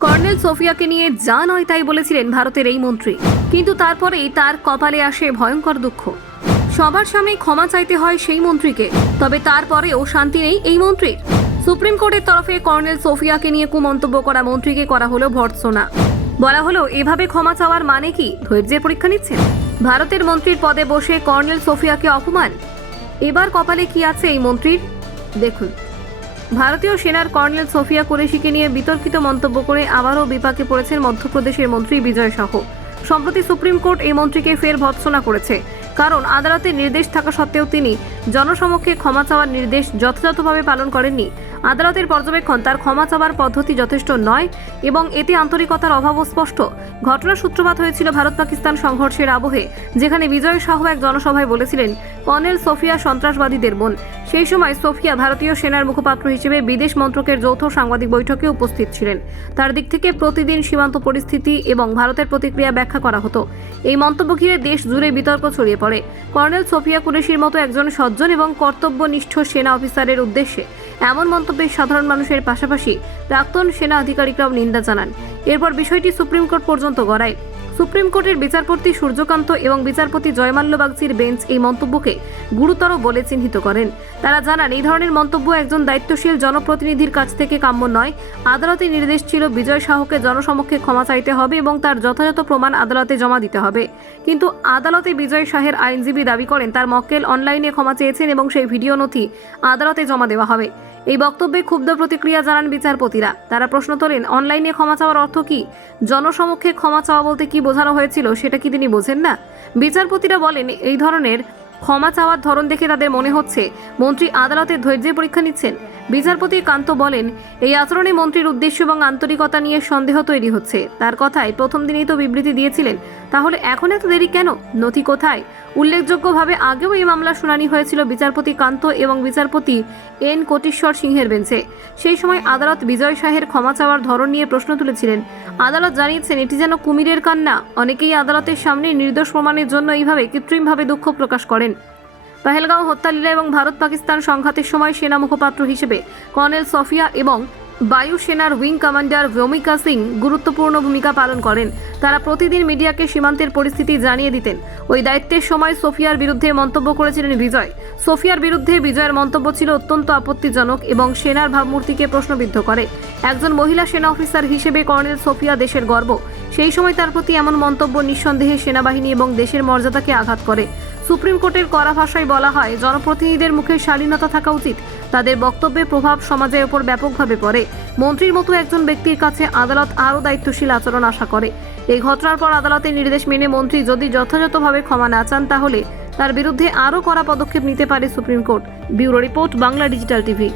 Colonel সোফিয়াকে নিয়ে যা নয় তাই বলেছিলেন ভারতের এই মন্ত্রী, কিন্তু তারপরেই তার কপালে আসে ভয়ঙ্কর দুঃখ। সবার সামনে ক্ষমা চাইতে হয় সেই মন্ত্রীকে, তবে তারপরেও শান্তি নেই এই মন্ত্রীর। সুপ্রিম কোর্টের তরফে কর্নেল সোফিয়াকে নিয়ে কুমন্তব্য করা মন্ত্রীকে করা হলো ভর্ৎসনা। বলা হলো, এভাবে ক্ষমা চাওয়ার মানে কি? ধৈর্যের পরীক্ষা নিচ্ছেন? ভারতের মন্ত্রীর পদে বসে কর্নেল সোফিয়াকে অপমান। এবার কপালে কি আছে এই মন্ত্রীর, দেখুন। ভারতীয় সেনার কর্নেল সোফিয়া কুরেশিকে নিয়ে বিতর্কিত মন্তব্য করে আবারও বিপাকে পড়েছেন মধ্যপ্রদেশের মন্ত্রী বিজয় শাহ। সম্প্রতি সুপ্রিম কোর্ট এই মন্ত্রীকে ফের ভর্ৎসনা করেছে, কারণ আদালতের নির্দেশ থাকা সত্ত্বেও তিনি জনসমক্ষে ক্ষমা চাওয়ার নির্দেশ যথাযথভাবে পালন করেননি। আদালতের পর্যবেক্ষণ, তার ক্ষমা চাওয়ার পদ্ধতি যথেষ্ট নয় এবং এতে আন্তরিকতার অভাবও স্পষ্ট। ঘটনার সূত্রপাত হয়েছিল ভারত পাকিস্তান সংঘর্ষের আবহে, যেখানে বিজয় শাহ এক জনসভায় বলেছিলেন কর্নেল সোফিয়া সন্ত্রাসবাদীদের বোন। সেই সময় সোফিয়া ভারতীয় সেনার মুখপাত্র হিসেবে বিদেশ মন্ত্রকের যৌথ সাংবাদিক বৈঠকে উপস্থিত ছিলেন। তার দিক থেকে প্রতিদিন সীমান্ত পরিস্থিতি এবং ভারতের প্রতিক্রিয়া ব্যাখ্যা করা হতো। এই মন্তব্য ঘিরে দেশ জুড়ে বিতর্ক ছড়িয়ে পড়ে। কর্নেল সোফিয়া কুরেশির মতো একজন সজ্জন এবং কর্তব্যনিষ্ঠ সেনা অফিসারের উদ্দেশ্যে এমন মন্তব্যে সাধারণ মানুষের পাশাপাশি প্রাক্তন সেনা আধিকারিকরাও নিন্দা জানান। এরপর বিষয়টি সুপ্রিম কোর্ট পর্যন্ত গড়ায়। সুপ্রিম কোর্টের বিচারপতি সূর্যকান্ত এবং বিচারপতি জয়মাল্য বাগচির বেঞ্চ এই মন্তব্যকে গুরুতর বলে চিহ্নিত করেন। তারা জানান, এই ধরনের মন্তব্য একজন দায়িত্বশীল জনপ্রতিনিধির কাছ থেকে কাম্য নয়। আদালতের নির্দেশ ছিল বিজয় শাহকে জনসমক্ষে ক্ষমা চাইতে হবে এবং তার যথাযথ প্রমাণ আদালতে জমা দিতে হবে। কিন্তু আদালতে বিজয় শাহের আইনজীবী দাবি করেন তার মক্কেল অনলাইনে ক্ষমা চেয়েছেন এবং সেই ভিডিও নথি আদালতে জমা দেওয়া হবে। এই বক্তব্যে ক্ষুব্ধ প্রতিক্রিয়া জানান বিচারপতিরা। তারা প্রশ্ন তোলেন, অনলাইনে ক্ষমা চাওয়ার অর্থ কি? জনসমক্ষে ক্ষমা চাওয়া বলতে কি বোঝানো হয়েছিল সেটা কি তিনি বোঝেন না? বিচারপতিরা বলেন, এই ধরনের ক্ষমা চাওয়ার ধরন দেখে তাদের মনে হচ্ছে মন্ত্রী আদালতের ধৈর্যের পরীক্ষা নিচ্ছেন। বিচারপতি কান্ত বলেন, এই আচরণে মন্ত্রীর উদ্দেশ্য এবং আন্তরিকতা নিয়ে সন্দেহ তৈরি হচ্ছে। তার কথায় প্রথম দিনেই তো বিবৃতি দিয়েছিলেন, তাহলে এখন এত দেরি কেন? নথি কোথায়? উল্লেখযোগ্যভাবে আগেও এই মামলার শুনানি হয়েছিল বিচারপতি কান্ত এবং বিচারপতি এন কোটেশ্বর সিংহের বেঞ্চে। সেই সময় আদালত বিজয় শাহের ক্ষমা চাওয়ার ধরন নিয়ে প্রশ্ন তুলেছিলেন। আদালত জানিয়েছেন, এটি যেন কুমিরের কান্না। অনেকেই আদালতের সামনে নির্দোষ প্রমাণের জন্য এইভাবে কৃত্রিমভাবে দুঃখ প্রকাশ করেন। পহেলগাঁও হত্যালীলা এবং ভারত পাকিস্তান সংঘাতের সময় সেনা মুখপাত্র হিসেবে কর্নেল সোফিয়া এবং বায়ুসেনার উইং কমান্ডার ভৌমিকা সিং গুরুত্বপূর্ণ ভূমিকা পালন করেন। তারা প্রতিদিন মিডিয়াকে সীমান্তের পরিস্থিতি জানিয়ে দিতেন। ওই দায়িত্বের সময় সোফিয়ার বিরুদ্ধে মন্তব্য করেছিলেন বিজয়। সোফিয়ার বিরুদ্ধে বিজয়ের মন্তব্য ছিল অত্যন্ত আপত্তিজনক এবং সেনার ভাবমূর্তিকে প্রশ্নবিদ্ধ করে। একজন মহিলা সেনা অফিসার হিসেবে কর্নেল সোফিয়া দেশের গর্ব। সেই সময় তার প্রতি এমন মন্তব্য নিঃসন্দেহে সেনাবাহিনী এবং দেশের মর্যাদাকে আঘাত করে। সুপ্রিম কোর্টের কড়া ভাষায় বলা হয়, জনপ্রতিনিধিদের মুখে শালীনতা থাকা উচিত। তাদের বক্তব্যের প্রভাব সমাজের ওপর ব্যাপকভাবে পড়ে। মন্ত্রীর মতো একজন ব্যক্তির কাছে আদালত আরও দায়িত্বশীল আচরণ আশা করে। এই ঘটনার পর আদালতের নির্দেশ মেনে মন্ত্রী যদি যথাযথভাবে ক্ষমা না চান, তাহলে তার বিরুদ্ধে আরও কড়া পদক্ষেপ নিতে পারে supreme court. Bureau report, Bangla digital TV.